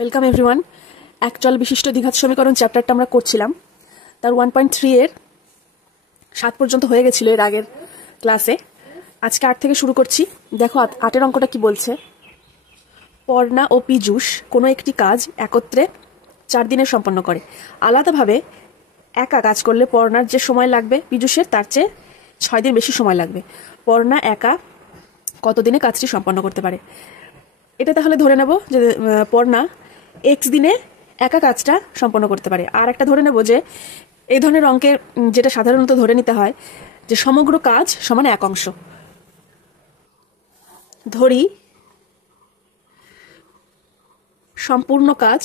Welcome everyone. একচল বিশিষ্ট দ্বিঘাত সমীকরণ চ্যাপ্টারটা আমরা করছিলাম, তার 1.3 এর 7 পর্যন্ত হয়ে গেছিল এর আগের ক্লাসে। আজকে 8 থেকে শুরু করছি। দেখো 8 অঙ্কটা কি বলছে। পর্ণা ও পীযূষ কোনো একটি কাজ একত্রে 4 দিনে সম্পন্ন করে। আলাদাভাবে একা কাজ করলে পর্ণার যে সময় লাগবে পীযূষের তার চেয়ে 6 দিন বেশি সময় লাগবে। পর্ণা একা কতদিনে কাজটি সম্পন্ন করতে পারে? এটা তাহলে ধরে নেব যে পর্ণা x দিনে একা কাজটা সম্পন্ন করতে পারে। আর একটা ধরে নেব যে এই ধরনের অঙ্কের যেটা সাধারণত ধরে নিতে হয় যে সমগ্র কাজ সমান এক অংশ। ধরি সম্পূর্ণ কাজ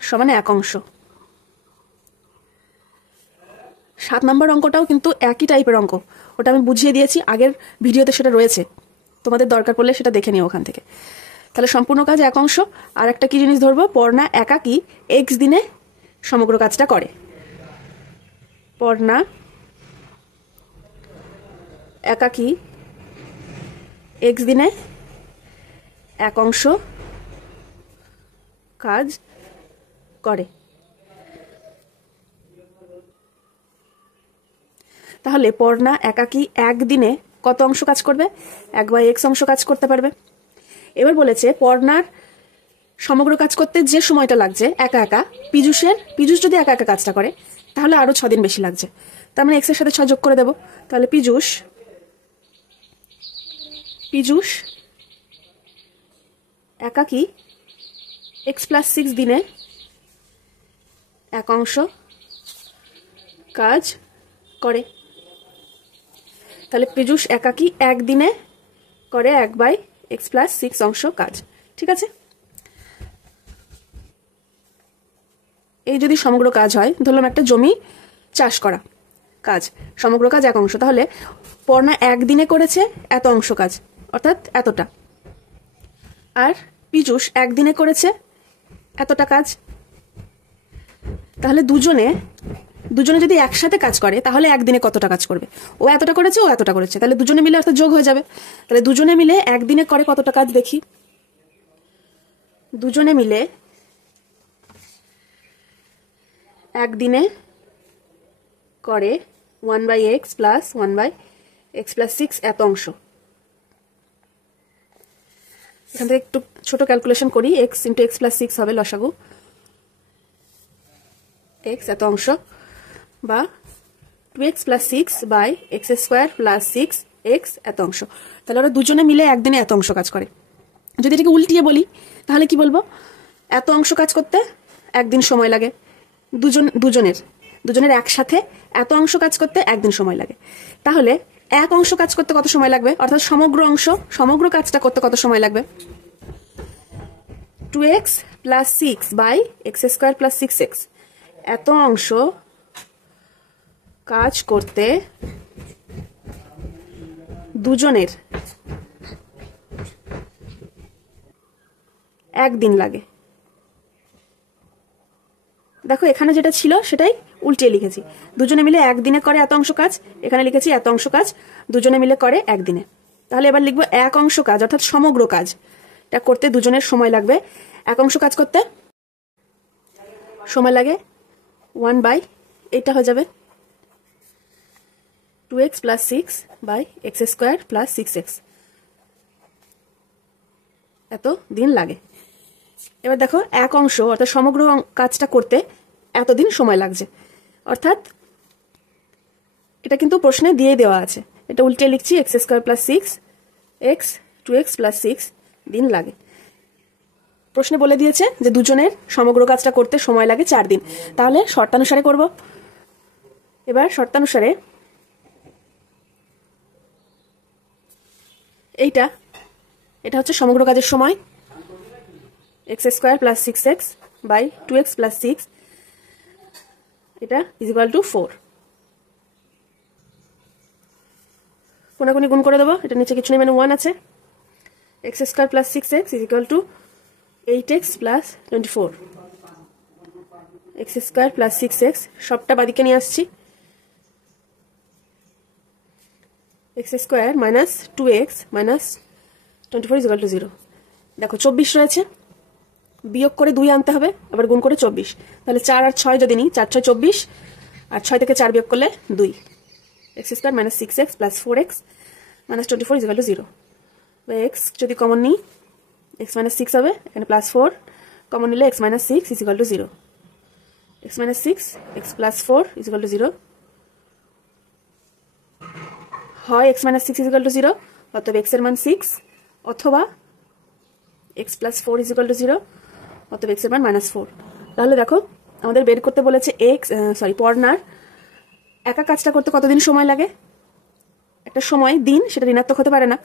সমান এক অংশ। 7 নম্বর অঙ্কটাও কিন্তু একই টাইপের অঙ্ক, ওটা আমি বুঝিয়ে দিয়েছি আগের ভিডিওতে, সেটা রয়েছে, তোমাদের দরকার পড়লে সেটা দেখে নিও ওখান থেকে। তাহলে সম্পূর্ণ কাজ এক অংশ। আর একটা কি জিনিস ধরবো, পর্ণা একাকী x দিনে সমগ্র কাজটা করে। পর্ণা একাকী x দিনে এক অংশ কাজ করে। তাহলে পর্ণা একাকী একদিনে কত অংশ কাজ করবে? 1/x অংশ কাজ করতে পারবে। এবার বলেছে পর্ণার সমগ্র কাজ করতে যে সময়টা লাগছে একা একা, পীযূষ যদি একা একা কাজটা করে তাহলে আরো 6 দিন বেশি লাগছে। তার মানে x এর সাথে 6 যোগ করে দেব। তাহলে পীযূষ একাকী x+6 দিনে এক অংশ কাজ করে। তাহলে পীযূষ একাকী একদিনে করে 1/x+6 অংশ কাজ। ঠিক আছে, এই যদি সমগ্র কাজ হয়, ধরলাম একটা জমি চাষ করা কাজ, সমগ্র কাজ এক অংশ, তাহলে পর্ণা একদিনে করেছে এত অংশ কাজ, অর্থাৎ এতটা, আর পীযূষ একদিনে করেছে এতটা কাজ। তাহলে দুজনে যদি একসাথে কাজ করে তাহলে একদিনে কতটা কাজ করবে? ও এতটা করেছে, ও এতটা করেছে, তাহলে দুজনে মিলে অর্থাৎ যোগ হয়ে যাবে। তাহলে দুজনে মিলে একদিনে করে কতটা কাজ দেখি। দুজনে মিলে একদিনে করে 1/x প্লাস 1/x+6 এত অংশ। এখান থেকে একটু ছোট ক্যালকুলেশন করি, x × x+6 হবে লসাগু, x এত অংশ, বা 2x+6/x² + 6x এত অংশ। তাহলে ওরা দুজনে মিলে একদিনে এত অংশ কাজ করে। যদি এটাকে উল্টিয়ে বলি তাহলে কি বলবো? এত অংশ কাজ করতে একদিন সময় লাগে। দুজনের একসাথে এত অংশ কাজ করতে একদিন সময় লাগে। তাহলে এক অংশ কাজ করতে কত সময় লাগবে, অর্থাৎ সমগ্র কাজটা করতে কত সময় লাগবে? 2x+6/x² + 6x এত অংশ কাজ করতে দুজনের একদিন লাগে। দেখো এখানে যেটা ছিল সেটাই উল্টিয়ে লিখেছি। দুজনে মিলে একদিনে করে এত অংশ কাজ, এখানে লিখেছি এত অংশ কাজ দুজনে মিলে করে একদিনে। তাহলে এবার লিখবো এক অংশ কাজ, অর্থাৎ সমগ্র কাজ এটা করতে দুজনের সময় লাগবে। এক অংশ কাজ করতে সময় লাগে 1/, হয়ে যাবে 2x+6/x² + 6x এত দিন লাগে। এবার দেখো এক অংশ অর্থাৎ সমগ্র কাজটা করতে এতদিন সময় লাগছে, অর্থাৎ এটা কিন্তু প্রশ্নে দিয়ে দেওয়া আছে, এটা উল্টে লিখছি x² + 6x 2x+6 দিন লাগে। প্রশ্নে বলে দিয়েছে যে দুজনের সমগ্র কাজটা করতে সময় লাগে 4 দিন। তাহলে শর্তানুসারে করব। এবার শর্তানুসারে এটা হচ্ছে সমগ্র কাজের সময়, x² + 6x/2x+6, এটা = 4। কোনাকুনি গুণ করে দেবো, এটা নিচে কিছু নেই, মানে 1 আছে। x² + 6x = 8x + 24, x² + 6x সবটা বাদিকে নিয়ে আসছি, x² - 2x - 24 is equal to 0। দেখো 24 রয়েছে, বিয়োগ করে 2 আনতে হবে, আবার গুণ করে 24। তাহলে 4 আর 6 যদি নিই, 4 6 24, আর 6 থেকে 4 বিয়োগ করলে 2। X square minus 6x plus 4x minus 24 is equal to 0। X যদি কমন নিই, এক্স মাইনাস 6 হবে, এখানে প্লাস 4 কমন নিলে x minus 6 is equal to 0। X minus 6 x plus 4 is equal to 0। হয় x minus 6 is equal to 0, অতএব x এর মান 6, অথবা x plus 4 is equal to 0, অতএব এক্স এর মান মাইনাস 4। তাহলে দেখো আমাদের বের করতে বলেছে পড়নার একা কাজটা করতে কতদিন সময় লাগে। একটা সময় দিন, সেটা ঋণাত্মক হতে পারে না,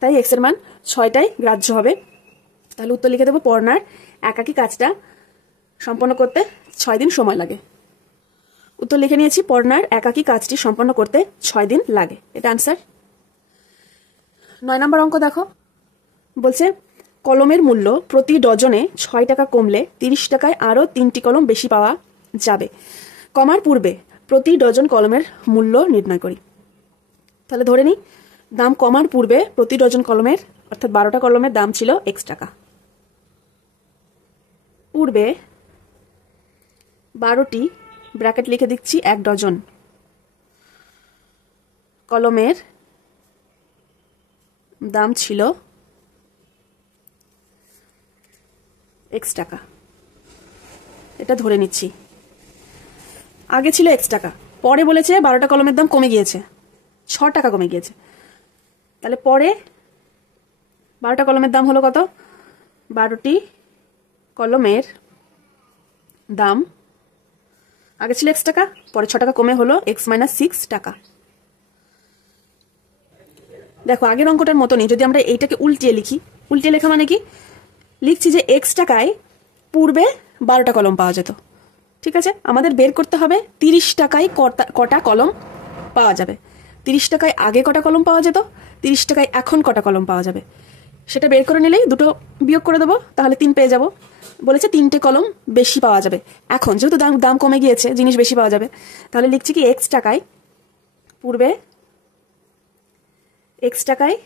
তাই এক্স এর মান 6টাই গ্রাহ্য হবে। তাহলে উত্তর লিখে দেবো, পড়নার একাকী কাজটা সম্পন্ন করতে 6 দিন সময় লাগে। উত্তর লিখে নিয়েছি, পড়নার একাকী কাজটি সম্পন্ন করতে 6 দিন লাগে। এটা আনসার। 9 নম্বর অঙ্ক দেখো, বলছে কলমের মূল্য প্রতি ডজনে 6 টাকা কমলে 30 টাকায় আরও 3টি কলম বেশি পাওয়া যাবে। কমার পূর্বে প্রতি ডজন কলমের মূল্য নির্ণয় করি। তাহলে ধরে নিই, দাম কমার পূর্বে প্রতি ডজন কলমের, অর্থাৎ 12টা কলমের দাম ছিল x টাকা। পূর্বে 12টি, ব্র্যাকেট লিখে দিচ্ছি, 1 ডজন কলমের দাম ছিল x টাকা। এটা ধরে নিচ্ছি, আগে ছিল x টাকা, পরে বলেছে 12টা কলমের দাম কমে গিয়েছে, 6 টাকা কমে গিয়েছে। তাহলে পরে 12টা কলমের দাম হলো কত? 12টি কলমের দাম আগে ছিল x টাকা, পরে 6 টাকা কমে হলো x মাইনাস 6 টাকা। দেখো আগের অঙ্কটার মতনই যদি আমরা এইটাকে উল্টিয়ে লিখি, উল্টিয়ে লেখা মানে কি, লিখছি যে x টাকায় পূর্বে 12টা কলম পাওয়া যেত। ঠিক আছে, আমাদের বের করতে হবে 30 টাকায় কটা কলম পাওয়া যাবে। 30 টাকায় আগে কটা কলম পাওয়া যেত, 30 টাকায় এখন কটা কলম পাওয়া যাবে, সেটা বের করে নিলেই দুটো বিয়োগ করে দেবো, তাহলে 3 পেয়ে যাব। বলেছে 3টে কলম বেশি পাওয়া যাবে এখন, যেহেতু দাম কমে গিয়েছে, জিনিস বেশি পাওয়া যাবে। তাহলে লিখছি কি, x টাকায় পূর্বে x টাকায়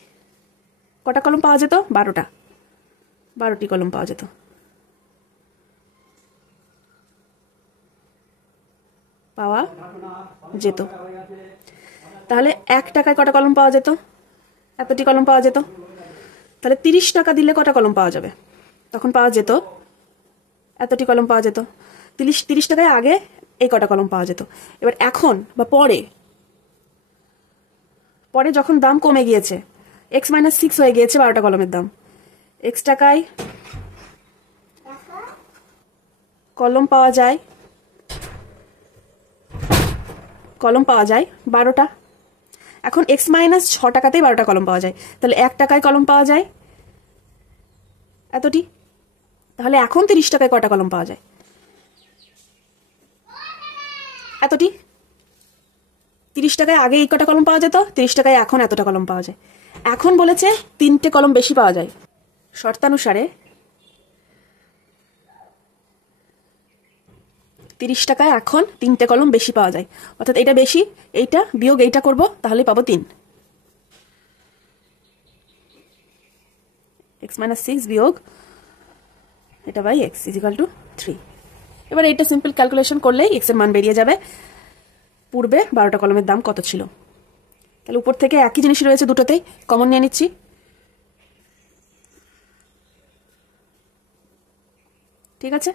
কটা কলম পাওয়া যেত? 12টি কলম পাওয়া যেত। তাহলে 1 টাকায় কটা কলম পাওয়া যেত? এতটি কলম পাওয়া যেত। তাহলে 30 টাকা দিলে কটা কলম পাওয়া যাবে? তখন পাওয়া যেত এতটি কলম পাওয়া যেত। 30 টাকায় আগে এই কটা কলম পাওয়া যেত। এবার এখন বা পরে যখন দাম কমে গিয়েছে, x মাইনাস 6 হয়ে গিয়েছে 12টা কলমের দাম, x টাকায় কলম পাওয়া যায় 12টা। এখন x মাইনাস 6 টাকাতেই 12টা কলম পাওয়া যায়, তাহলে 1 টাকায় কলম পাওয়া যায় এতটি। তাহলে এখন 30 টাকায় কটা কলম পাওয়া যায়? এতটি। 30 টাকায় আগে এই কটা কলম পাওয়া যেত, 30 টাকায় এখন এতটা কলম পাওয়া যায়। এখন বলেছে 3টে কলম বেশি পাওয়া যায়। শর্তানুসারে 30 টাকায় এখন 3টে কলম বেশি পাওয়া যায়, অর্থাৎ এটা বেশি, এইটা বিয়োগ এইটা করব, তাহলে পাবো 3। x মাইনাস 6 বিয়োগ এটা by x is equal to 3। এবার এইটা সিম্পল ক্যালকুলেশন করলেই x এর মান বেরিয়ে যাবে, পূর্বে 12টা কলমের দাম কত ছিল। তাহলে উপর থেকে একই জিনিস রয়েছে, দুটোতেই কমন নিয়ে নিচ্ছি। ঠিক আছে,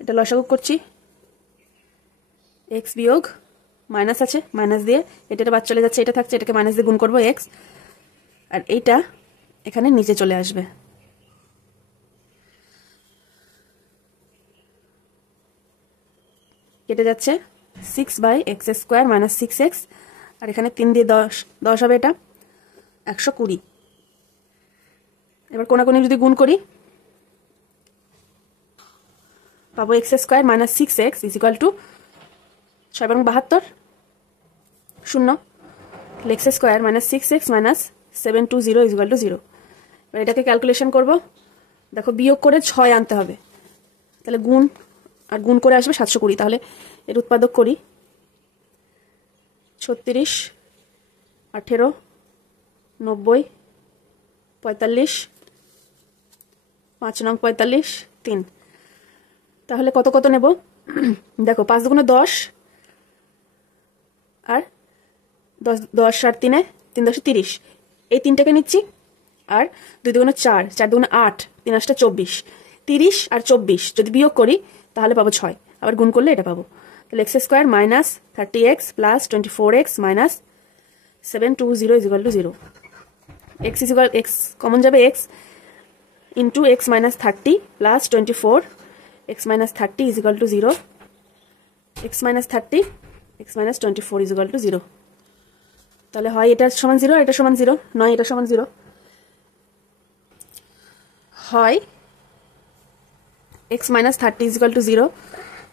এটা লসাগু করছি, x বিয়োগ মাইনাস আছে, মাইনাস দিয়ে এটা বাদ চলে যাচ্ছে, এটা থাকছে, এটাকে মাইনাস দিয়ে গুণ করবো x, আর এইটা এখানে নিচে চলে আসবে। কেটে যাচ্ছে 6/x স্কোয়ার মাইনাস 6x, আর এখানে 3 দিয়ে 10 হবে, এটা 120। এবার কোনাকুনি যদি গুণ করি পাবো x square minus 6x is equal to 6 এবং 72 0। x square minus 6x minus 720 is equal to 0। এবার এটাকে ক্যালকুলেশন করব। দেখো বিয়োগ করে 6 আনতে হবে, তাহলে গুণ করে আসবে 720। তাহলে এর উৎপাদক করি, 36, 18, 90, 45, 5 নং 45, 3। তাহলে কত কত নেব দেখো, 5 দুগুণে 10 আর 10 আর 3 3 10 30, এই 3টাকে নিচ্ছি। আর 2 দুগুণে 4, 4 দুগুণে 8, 3 8 24, 30 আর 24 যদি বিয়োগ করি তাহলে পাবো 6, আবার গুণ করলে এটা পাবো। তাহলে x square minus 30x plus 24x minus 720 is equal to 0। x common যাবে, x into x minus 30 plus 24 x minus 30 is equal to 0, x minus 30 x minus 24 is equal to 0। তাহলে হয় এটা সমান 0 আর এটা সমান 0, নয় এটা সমান 0। হয় x minus 30 is equal to 0,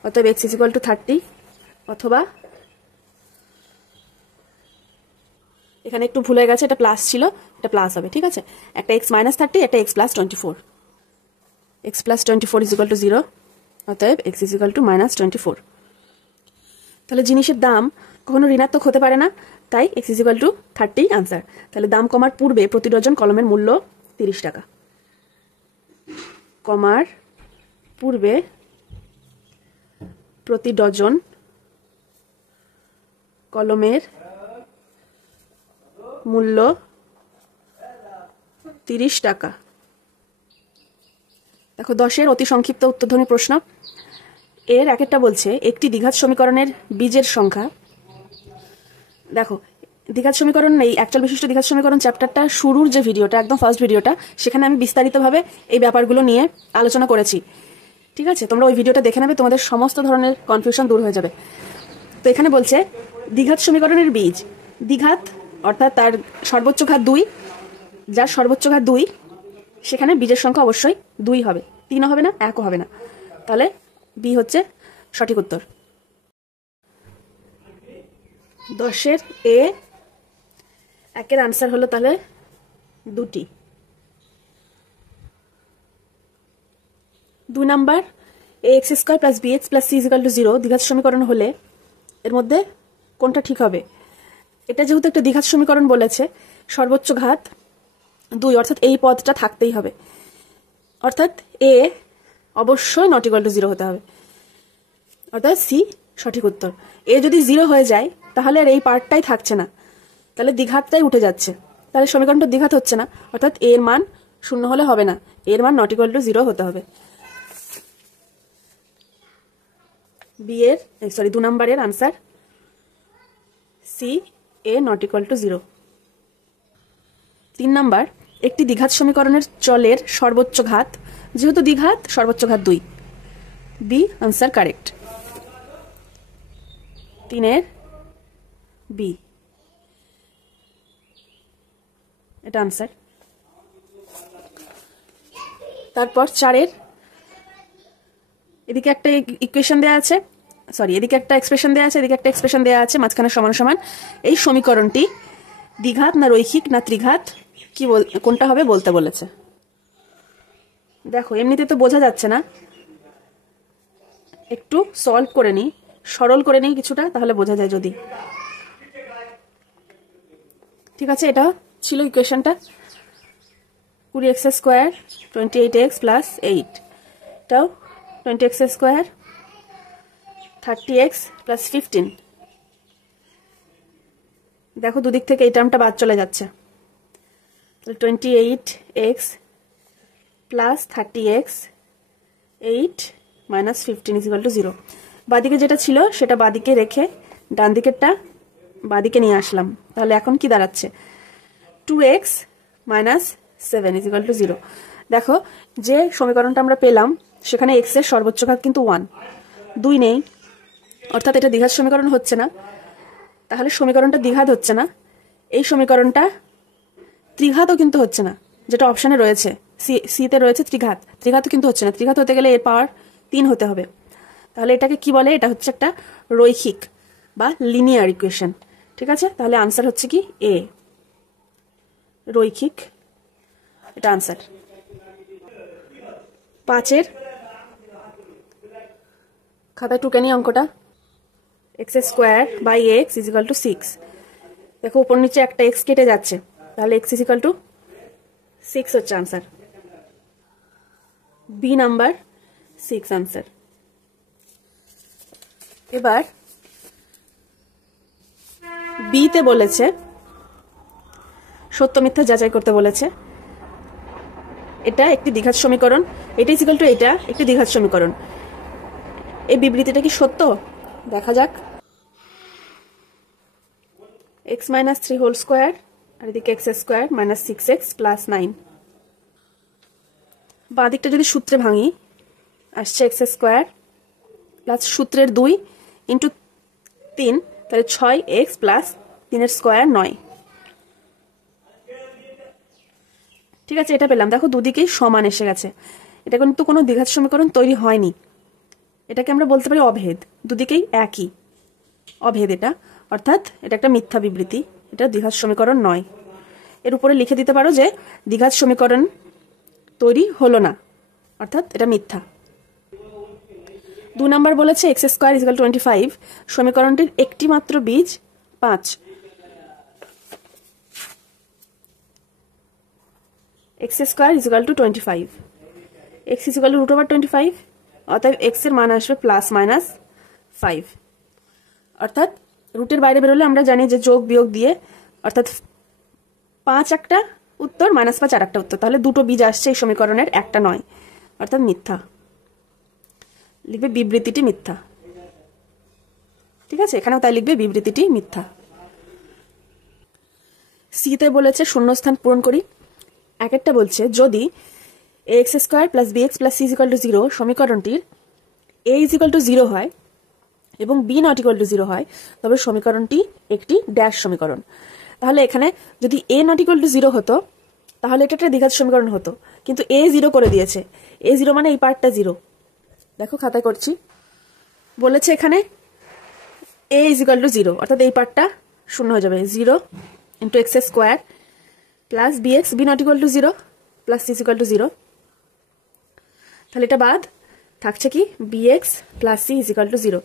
অতএব x ইজ ইকুয়াল টু 30, অথবা এখানে একটু ভুল হয়ে গেছে, এটা প্লাস ছিল, এটা প্লাস হবে, ঠিক আছে। একটা x মাইনাস 30, একটা x plus 24, x plus 24 is equal to 0, অতএব x is equal two minus 24। তাহলে জিনিসের দাম কখনো ঋণাত্মক হতে পারে না, তাই x is equal two 30 answer. তাহলে দাম কমার পূর্বে প্রতি ডজন কলমের মূল্য 30 টাকা। কমার পূর্বে প্রতি ডজন কলমের মূল্য 30 টাকা। দেখো 10-এর অতি সংক্ষিপ্ত উত্তরধ্বনি প্রশ্ন। এর একটা বলছে একটি দ্বিঘাত সমীকরণের বীজের সংখ্যা। দেখো দ্বিঘাত সমীকরণ, এই একচল বিশিষ্ট দ্বিঘাত সমীকরণ চ্যাপ্টারটা শুরুর যে ভিডিওটা, একদম ফার্স্ট ভিডিওটা, সেখানে আমি বিস্তারিতভাবে এই ব্যাপারগুলো নিয়ে আলোচনা করেছি, ঠিক আছে। তোমরা ওই ভিডিওটা দেখে নেবে, তোমাদের সমস্ত ধরনের কনফিউশন দূর হয়ে যাবে। তো এখানে বলছে দ্বিঘাত সমীকরণের বীজ, দ্বিঘাত অর্থাৎ তার সর্বোচ্চ ঘাত 2, যার সর্বোচ্চ ঘাত 2, সেখানে বীজের সংখ্যা অবশ্যই 2 হবে, 3ও হবে না, 1ও হবে না। তাহলে বি হচ্ছে সঠিক উত্তর। 10-এর এ একের আনসার হলো তাহলে 2টি। 2 number, ax square plus bx plus c is equal to 0 দ্বিঘাত সমীকরণ হলে এর মধ্যে কোনটা ঠিক হবে? এটা যেহেতু একটা দ্বিঘাত সমীকরণ বলেছে, সর্বোচ্চ ঘাত 2, অর্থাৎ এই পদটা থাকতেই হবে, অর্থাৎ a অবশ্যই নট ইকুয়াল টু 0 হতে হবে, অর্থাৎ c সঠিক উত্তর। a যদি 0 হয়ে যায় তাহলে আর এই পার্টটাই থাকছে না, তাহলে দ্বিঘাতটাই উঠে যাচ্ছে, তাহলে সমীকরণটা দ্বিঘাত হচ্ছে না, অর্থাৎ a এর মান 0 হলে হবে না, a এর মান নট ইকুয়াল টু 0 হতে হবে। বি এর 2 নাম্বারের answer C, A not equal to 0। 3 number, একটি দ্বিঘাত সমীকরণের চলের সর্বোচ্চ ঘাত, যেহেতু দ্বিঘাত সর্বোচ্চ ঘাত 2, বি আনসার কারেক্ট। 3-এর বি, এটা আনসার। তারপর 4-এর এদিকে একটা ইকুয়েশন দেয়া আছে, সরি এদিকে একটা এক্সপ্রেশন দেয়া আছে, এদিকে একটা এক্সপ্রেশন দেয়া আছে, মাঝখানে সমান সমান। এই সমীকরণটি দ্বিঘাত না রৈখিক না ত্রিঘাত, কি কোনটা হবে বলতে বলেছে। দেখো এমনিতে তো বোঝা যাচ্ছে না, একটু সলভ করে নিই, সরল করে নিই কিছুটা, তাহলে বোঝা যায় যদি। ঠিক আছে, এটা ছিল ইকুয়েশনটা। 20x স্কোয়ার 28x প্লাস 8, এটাও 20x স্কোয়ার 30x প্লাস 15। দেখো দুদিক থেকে এই টার্মটা বাদ চলে যাচ্ছে, তাহলে 28x plus 30x 8 minus 15 is equal to 0। বাদিকে যেটা ছিল সেটা বাদিকে রেখে ডান দিকেরটা বাদিকে নিয়ে আসলাম, তাহলে এখন কি দাঁড়াচ্ছে 2x minus 7 is equal to 0। দেখো যে সমীকরণটা আমরা পেলাম সেখানে x এর সর্বোচ্চ ঘাত কিন্তু 1, 2 নেই, অর্থাৎ এটা দ্বিঘাত সমীকরণ হচ্ছে না, তাহলে সমীকরণটা দ্বিঘাত হচ্ছে না। এই সমীকরণটা ত্রিঘাতও কিন্তু হচ্ছে না, যেটা অপশানে রয়েছে, সিতে রয়েছে ত্রিঘাত, ত্রিঘাতও কিন্তু হচ্ছে না। ত্রিঘাত হতে গেলে এর পাওয়ার 3 হতে হবে, তাহলে এটাকে কি বলে? এটা হচ্ছে একটা রৈখিক বা লিনিয়ার ইকুয়েশন, ঠিক আছে। তাহলে আনসার হচ্ছে কি এ, রৈখিক, এটা আনসার। 5-এর খাতায় টুকে নি অঙ্কটা, x square by x is equal to 6। দেখো উপর নিচে একটা x কেটে যাচ্ছে, তাহলে x ইজ ইকাল টু 6 হচ্ছে আনসার। B number 6 answer. এবার বিতে বলেছে সত্য মিথ্যা যাচাই করতে বলেছে। এটা একটি দ্বিঘাত সমীকরণ, এটা ইজ ইকাল টু এটা একটি দ্বিঘাত সমীকরণ। এই বিবৃতিটা কি সত্য দেখা যাক। x মাইনাস 3 হোল স্কোয়ার আর এদিকে x square minus 6x plus 9। বাঁ দিকটা যদি সূত্রে ভাঙি আসছে এক্স স্কোয়ার প্লাস সূত্রের 2 ইন্টু 3, তাহলে 6x প্লাস 3 স্কোয়ার 9। ঠিক আছে, এটা পেলাম। দেখো দুদিকেই সমান এসে গেছে। এটা কিন্তু কোনো দ্বিঘাত সমীকরণ তৈরি হয়নি, এটাকে আমরা বলতে পারি অভেদ। দুদিকেই একই অভেদ এটা, অর্থাৎ এটা একটা মিথ্যা বিবৃতি, এটা দ্বিঘাত সমীকরণ নয়। এর উপরে লিখে দিতে পারো যে দ্বিঘাত সমীকরণ তৈরি হলো না, অর্থাৎ এটা মিথ্যা। 2 নাম্বার বলেছে x square is equal to 25, সমীকরণটির একটি মাত্র বীজ 5। X square is equal to 25, x is equal to root over 25, অতএব এক্স এর মান আসবে প্লাস মাইনাস 5। অর্থাৎ রুটের বাইরে বেরোলে আমরা জানি যে যোগ বিয়োগ দিয়ে, অর্থাৎ 5 একটা উত্তর মাইনাস 5 আর একটা উত্তর, তাহলে দুটো বীজ আসছে এই সমীকরণের, একটা নয়, অর্থাৎ মিথ্যা। লিখবে বিবৃতিটি মিথ্যা। ঠিক আছে, এখানেও তাই লিখবে বিবৃতিটি মিথ্যা। সিতে বলেছে শূন্যস্থান পূরণ করি। এক একটা বলছে যদি x square plus b x plus c is equal to 0 সমীকরণটির এ ইজ ইকুয়াল টু 0 হয় এবং বি নট ইকুয়াল টু 0 হয়, তবে সমীকরণটি একটি ড্যাশ সমীকরণ। তাহলে এখানে যদি এ নট ইকুয়াল টু 0 হতো তাহলে এটা একটা দ্বিঘাত সমীকরণ হতো, কিন্তু এ 0 করে দিয়েছে। এ 0 মানে এই পার্টটা 0। দেখো খাতায় করছি, বলেছে এখানে এ ইজ ইকুয়াল টু 0, অর্থাৎ এই পার্টটা শূন্য হয়ে যাবে। 0 into x square plus b x, b not equal to 0 plus c is equal to 0। তাহলে এটা বাদ থাকছে কি b x plus c is equal to 0।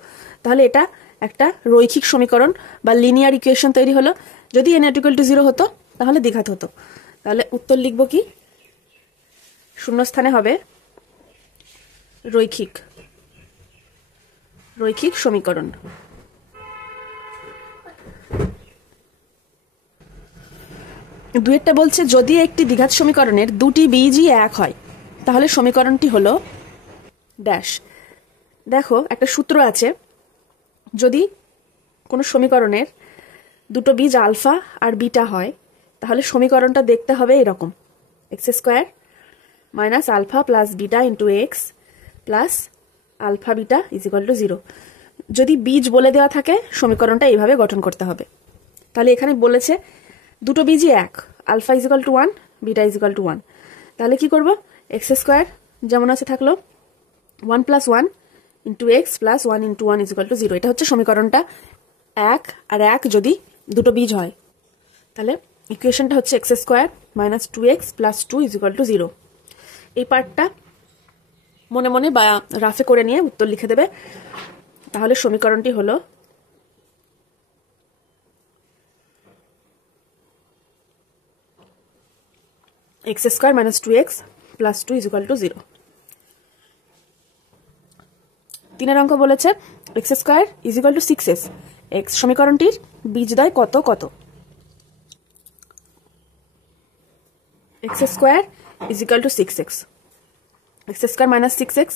তাহলে এটা একটা রৈখিক সমীকরণ বা লিনিয়ার ইকুয়েশন তৈরি হলো। যদি এ নট ইকুয়াল টু 0 হতো তাহলে দ্বিঘাত হতো। তাহলে উত্তর লিখব কি, শূন্যস্থানে হবে রৈখিক, রৈখিক সমীকরণ। দুয়েরটা বলছে যদি একটি দ্বিঘাত সমীকরণের দুটি বীজই এক হয় তাহলে সমীকরণটি হলো ড্যাশ। দেখো একটা সূত্র আছে, যদি কোনো সমীকরণের দুটো বীজ আলফা আর বিটা হয় তাহলে সমীকরণটা দেখতে হবে এরকম, x square minus alpha plus beta into x plus alpha beta is equal to 0। যদি বীজ বলে দেওয়া থাকে সমীকরণটা এইভাবে গঠন করতে হবে। তাহলে এখানে বলেছে দুটো বীজই এক, alpha is equal to 1, beta is equal to 1। তাহলে কি করব, এক্স স্কোয়ার যেমন আছে থাকলো 1 plus 1 into x plus 1 into 1 is equal to 0। এটা হচ্ছে সমীকরণটা এক আর এক যদি দুটো বীজ হয়। তাহলে ইকুয়েশনটা হচ্ছে x square minus 2x plus 2 is equal to 0। এই পার্টটা মনে মনে বা রাফে করে নিয়ে উত্তর লিখে দেবে। তাহলে সমীকরণটি হলো x square minus 2x plus 2 is equal to 0। 3 অঙ্ক বলেছে x square is equal two 6s, x সমীকরণটির বীজদ্বয় কত কত। X square is equal two 6x, x square minus 6x,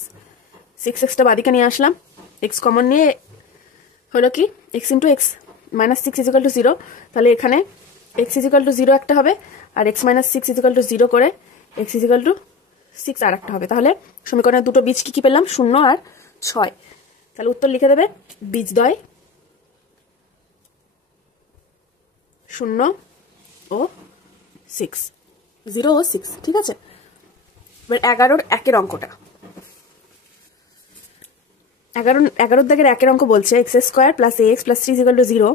6xটা বাদিকে নিয়ে আসলাম, এক্স কমন নিয়ে হলো কি x into x minus 6 is equal to 0। তাহলে এখানে এক্স ইজ ইকুয়াল টু 0 একটা হবে, আর x minus 6 is equal to 0 করে এক্স ইজ ইকুয়াল টু 6 আর একটা হবে। তাহলে সমীকরণের দুটো বীজ কি কি পেলাম, 0 আর 6। তাহলে উত্তর লিখে দেবে বীজদ্বয় 0 ও 6, 0 ও 6। ঠিক আছে, এবার 11-র 1-এর অঙ্কটা। 11-র দাগের 1-এর অঙ্ক বলছে x square plus A x plus 3 is equal to 0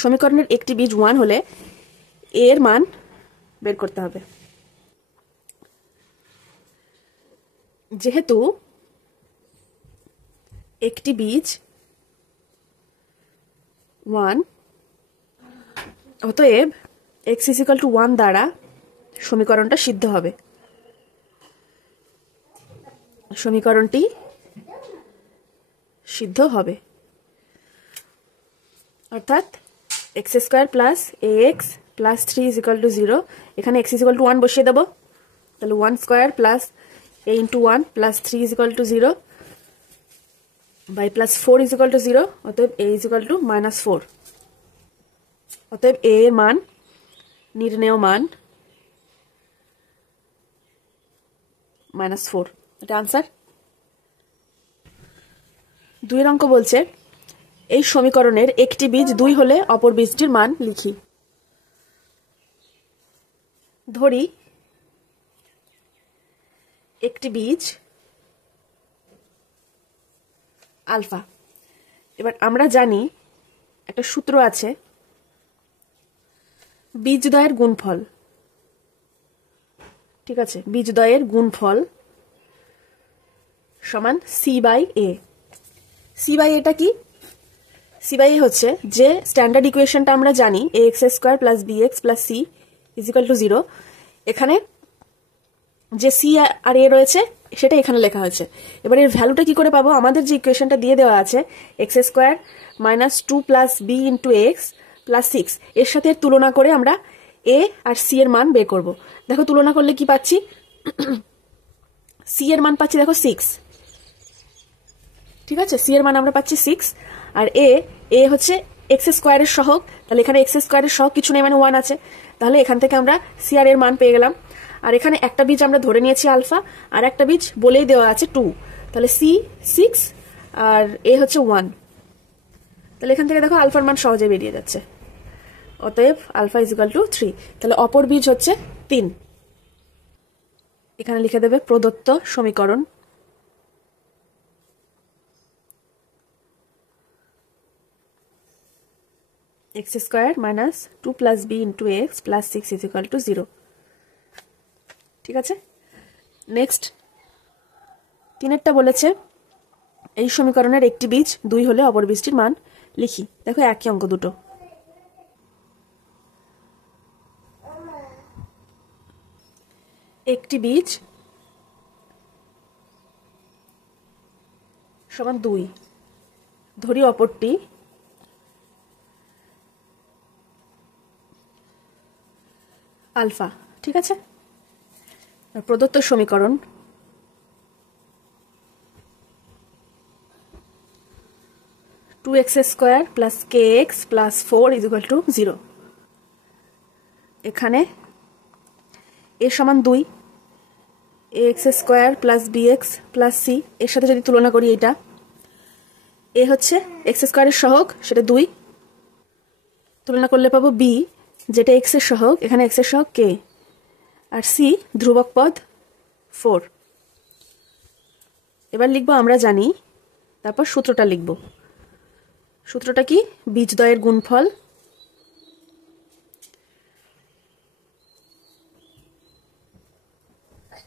সমীকরণের একটি বীজ 1 হলে এ এর মান বের করতে হবে। যেহেতু একটি বীজ 1, অতএব x ইজ ইকুয়াল টু 1 দ্বারা সমীকরণটা সিদ্ধ হবে। সমীকরণটি সিদ্ধ হবে, অর্থাৎ x square plus A x plus 3 is equal to 0। এখানে এক্স ইজ ইকুয়াল টু 1 বসিয়ে দেবো, তাহলে 1 square plus a into 1 plus 3 is equal to 0 by plus 4 is equal to 0। অতএব এ ইজ ইকুয়াল টু -4। অতএব এ এর মান, নির্ণেয় মান -4। এটা আনসার। 2 এর অঙ্ক বলছে এই সমীকরণের একটি বীজ 2 হলে অপর বীজটির মান লিখি। ধরি একটি বীজ আলফা। এবার আমরা জানি একটা সূত্র আছে, বীজদ্বয়ের গুণফল। ঠিক আছে, বীজদ্বয়ের গুণফল সমান C by A. C by এটা কি? সি বাই এ হচ্ছে যে স্ট্যান্ডার্ড ইকুয়েশনটা আমরা জানি, a x square plus b x plus c is equal to 0। এখানে যে সি আর এ রয়েছে সেটা এখানে লেখা হয়েছে। এবার এর ভ্যালুটা কি করে পাবো? আমাদের যে ইকুয়েশনটা দিয়ে দেওয়া আছে x square minus 2 plus b into x plus 6, এর সাথে তুলনা করে আমরা এ আর সি এর মান বের করব। দেখো তুলনা করলে কি পাচ্ছি, সি এর মান পাচ্ছি দেখো 6। ঠিক আছে, সি এর মান আমরা পাচ্ছি 6, আর এ হচ্ছে এক্স স্কোয়ারের সহগ, তাহলে এখানে এক্স স্কোয়ারের সহগ কিছু নেই, মানে 1 আছে। তাহলে এখান থেকে আমরা সি আর এর মান পেয়ে গেলাম। আর এখানে একটা বীজ আমরা ধরে নিয়েছি আলফা, আর একটা বীজ বলেই দেওয়া আছে 2, তাহলে সি 6 আর এ হচ্ছে 1। তাহলে এখান থেকে দেখো আলফার মান সহজে বেরিয়ে যাচ্ছে। অতএব আলফা ইজ ইকুয়াল টু 3। তাহলে অপর বীজ হচ্ছে 3। এখানে লিখে দেবে প্রদত্ত সমীকরণ x square minus 2 plus b into x plus 6 is equal to 0। ঠিক আছে, নেক্সট 3এরটা বলেছে এই সমীকরণের একটি বীজ 2 হলে অপর বীজটির মান লিখি। দেখো একই অঙ্ক দুটো। একটি বীজ সমান 2, ধরি অপরটি আলফা। ঠিক আছে, প্রদত্ত সমীকরণ two x square plus k x plus 4 is equal to 0। এখানে এ সমান 2, a x square plus b x plus c, এর সাথে যদি তুলনা করি এটা এ হচ্ছে এক্স স্কোয়ারের সহগ, সেটা 2, তুলনা করলে পাবো বি যেটা এক্স এর সহগ, এখানে এক্স এর সহগ কে, আর সি ধ্রুবক পদ 4। এবার লিখবো আমরা জানি, তারপর সূত্রটা লিখব। সূত্রটা কি? বীজদ্বয়ের গুণফল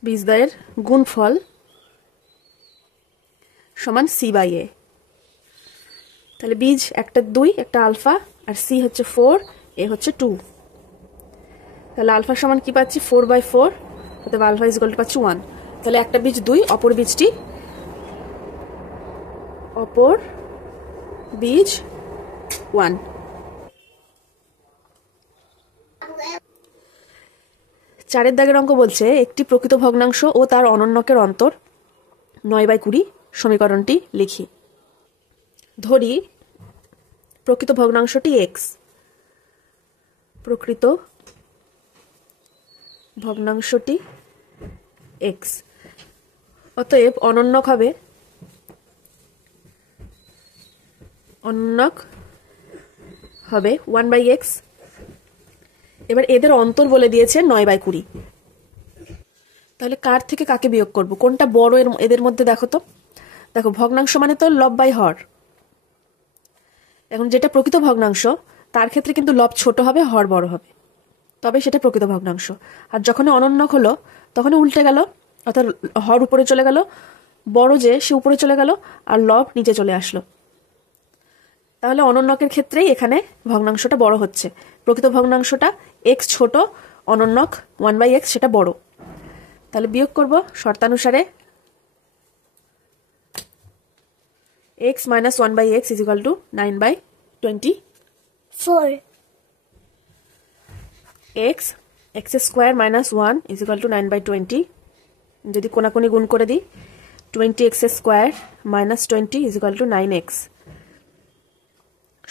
বীজদ্বয়ের গুণফল সমান সি বাই এ। তাহলে বীজ একটা 2, একটা আলফা, আর সি হচ্ছে 4, এ হচ্ছে 2। তাহলে আলফা সমান কি পাচ্ছি 4/4, অর্থাৎ আলফা ইজ ইকুয়াল টু পাচ্ছি 1। তাহলে একটা বীজ 2, অপর বীজটি অপর বীজ 1। চারের দাগের অঙ্ক বলছে একটি প্রকৃত ভগ্নাংশ ও তার অনন্যকের অন্তর 9/20 সমীকরণটি লিখি। ধরি প্রকৃত ভগ্নাংশটি এক্স, প্রকৃত ভগ্নাংশটি এক্স, অতএব অনন্যক হবে, অনন্যক হবে 1/x। এবার এদের অন্তর বলে দিয়েছে 9/20। তাহলে কার থেকে কাকে বিয়োগ করব, কোনটা বড় এদের মধ্যে? দেখো তো, দেখো ভগ্নাংশ মানে তো লব বাই হর। এখন যেটা প্রকৃত ভগ্নাংশ তার ক্ষেত্রে কিন্তু লব ছোট হবে, হর বড় হবে, তবে সেটা প্রকৃত ভগ্নাংশ। আর যখন অনন্যক হলো তখন উল্টে গেল, অর্থাৎ হর উপরে চলে গেল, বড় যে সে উপরে চলে গেল, আর লব নিচে চলে আসলো। তাহলে অনন্যকের ক্ষেত্রেই এখানে ভগ্নাংশটা বড় হচ্ছে, প্রকৃত ভগ্নাংশটা এক্স ছোট, অনন্যক 1/x সেটা বড়। তাহলে বিয়োগ করব শর্তানুসারে। x minus 1/x is equal to 9/24. x square minus 1 is equal to 9/20. যদি কোনাকুনি গুণ করে দিই 20x square minus 20 is equal to 9x.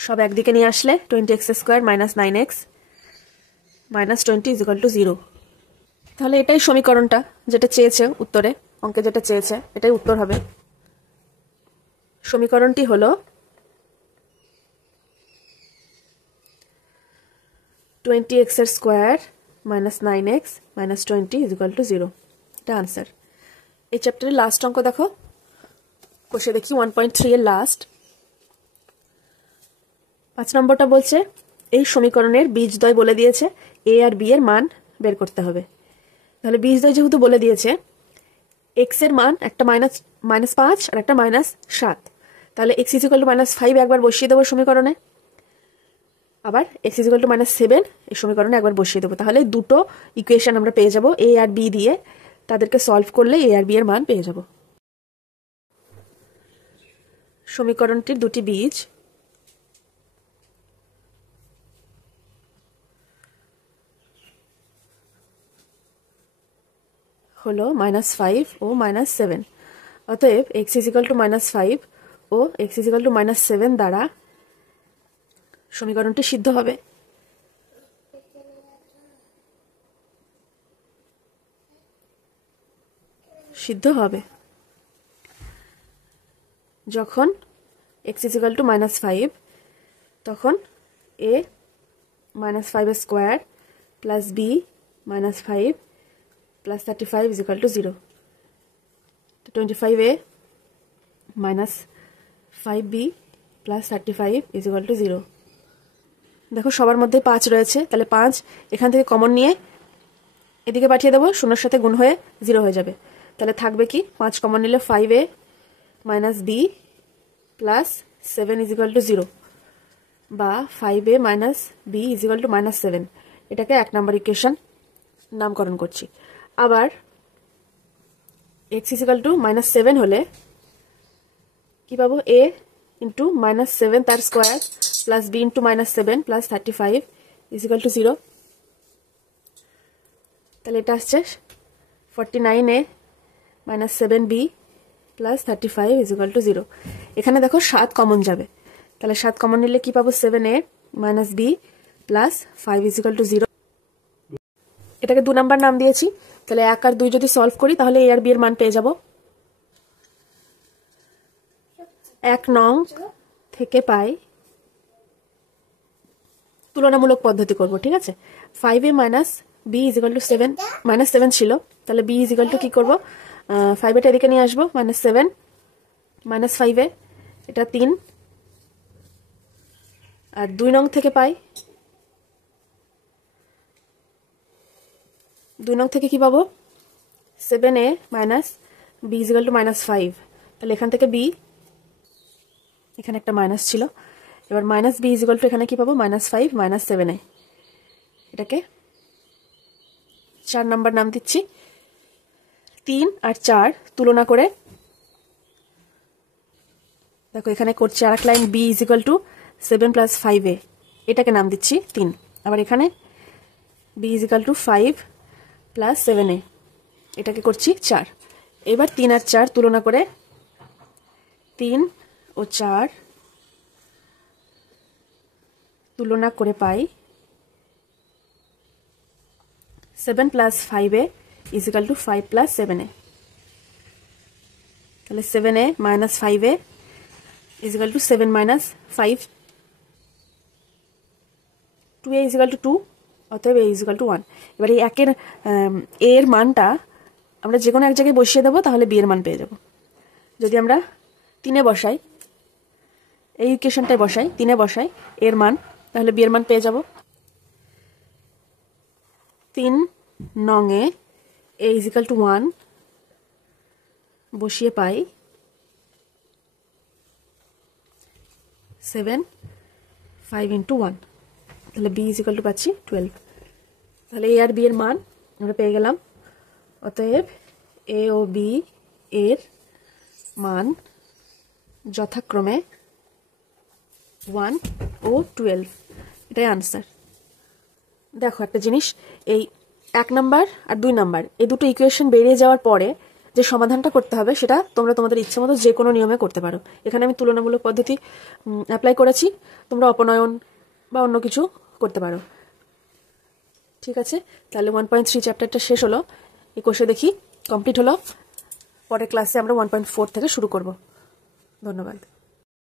সব একদিকে নিয়ে আসলে 20x square minus 9x minus 20 is equal to 0. তাহলে এটাই সমীকরণটা যেটা চেয়েছে উত্তরে, অঙ্কে যেটা চেয়েছে এটাই উত্তর হবে। সমীকরণটি হলো 20x square minus 9x minus 20 is equal to 0. এটা আনসার। এই চ্যাপ্টারের লাস্ট অঙ্ক দেখো, কষে দেখি 1.3 এর লাস্ট 5 নম্বরটা বলছে এই সমীকরণের বীজদ্বয় বলে দিয়েছে a আর b এর মান বের করতে হবে। তাহলে বীজদ্বয় যেহেতু বলে দিয়েছে, x এর মান একটা -5 আর একটা -7, তাহলে x is equal to -5 একবার বসিয়ে দেবো সমীকরণে, আবার x is equal to -7 এই সমীকরণে একবার বসিয়ে দেবো। তাহলে দুটো ইকুয়েশন আমরা পেয়ে যাব a আর b দিয়ে, তাদেরকে সলভ করলে a আর b এর মান পেয়ে যাব। সমীকরণটির দুটি বীজ হলো -5 ও -7। অতএব x is equal to -5 O x is equal to -7 দ্বারা সমীকরণটি সিদ্ধ হবে। যখন x is equal to -5 তখন a -5 square plus b -5 plus 35 is equal to 0. 25a minus 5b plus 35 is equal to 0. দেখো সবার মধ্যে 5 রয়েছে, তাহলে 5 এখান থেকে কমন নিয়ে এদিকে পাঠিয়ে দেবো, শূন্যর সাথে গুণ হয়ে 0 হয়ে যাবে। তাহলে থাকবে কি 5 কমন নিলে 5a minus b plus 7 is equal to 0, বা 5a minus b is equal to -7। এটাকে 1 নম্বর ইকুয়েশন নামকরণ করছি। আবার x is equal to -7 হলে কি পাবো, a into -7 তার square plus b into -7 plus 35 is equal to 0। তাহলে এটা আসছে 49a minus 7b plus 35 is equal to 0। এখানে দেখো 7 কমন যাবে, তাহলে 7 কমন নিলে কি পাবো, 7a minus b plus 5 is equal to 0। এটাকে 2 নাম্বার নাম দিয়েছি। তাহলে 1 আর 2 যদি সলভ করি তাহলে a আর b এর মান পেয়ে যাব। 1 নং থেকে পাই তুলনামূলক পদ্ধতি করব, ঠিক আছে। 5a minus b is equal to 7 -7 ছিল, তাহলে b is equal to কি করব, 5 এটা এদিকে নিয়ে আসবো, -7 minus 5a এটা 3, আর 2 নং থেকে পাই, 2 নং থেকে কি পাবো, 7a minus b is equal to -5। তাহলে এখান থেকে b, এখানে একটা মাইনাস ছিল, এবার minus b is equal to এখানে কি পাবো, -5 minus 7a। এটাকে 4 নাম্বার নাম দিচ্ছি। 3 আর 4 তুলনা করে দেখো এখানে করছি আরেক line, b is equal to 7 plus 5a, এটাকে নাম দিচ্ছি 3। আবার এখানে b is equal to 5 plus 7a, এটাকে করছি 4। এবার 3 আর 4 তুলনা করে 3 ও 4 তুলনা করে পাই 7 plus 5a is equal to 5 plus 7a। তাহলে 7a minus 5a is equal to 7 minus 5, 2a is equal to 2, অতএব a is equal to 1। এবার এই একের a এর মানটা আমরা যে কোনো এক জায়গায় বসিয়ে দেবো, তাহলে b এর মান পেয়ে যাব। যদি আমরা 3 এ বসাই, এই ইকুয়েশনটায় বসাই, 3 এ বসাই এর মান, তাহলে b এর মান পেয়ে যাব। 3 নং এ a is equal to 1 বসিয়ে পাই 7 5 into 1। তাহলে বি ইজ ইকুয়াল টু পাচ্ছি 12। তাহলে এ আর বি এর মান আমরা পেয়ে গেলাম। অতএব এ ও বি এর মান যথাক্রমে 1 ও 12, এটাই আনসার। দেখো একটা জিনিস, এই 1 নাম্বার আর 2 নাম্বার এই দুটো ইকুয়েশন বেরিয়ে যাওয়ার পরে যে সমাধানটা করতে হবে সেটা তোমরা তোমাদের ইচ্ছে মতো যে কোনো নিয়মে করতে পারো। এখানে আমি তুলনামূলক পদ্ধতি অ্যাপ্লাই করেছি, তোমরা অপনয়ন বা অন্য কিছু করতে পারো। ঠিক আছে, তাহলে 1.3 চ্যাপ্টারটা শেষ হলো, এই কোর্সে দেখি কমপ্লিট হলো। পরের ক্লাসে আমরা 1.4 থেকে শুরু করব। ধন্যবাদ।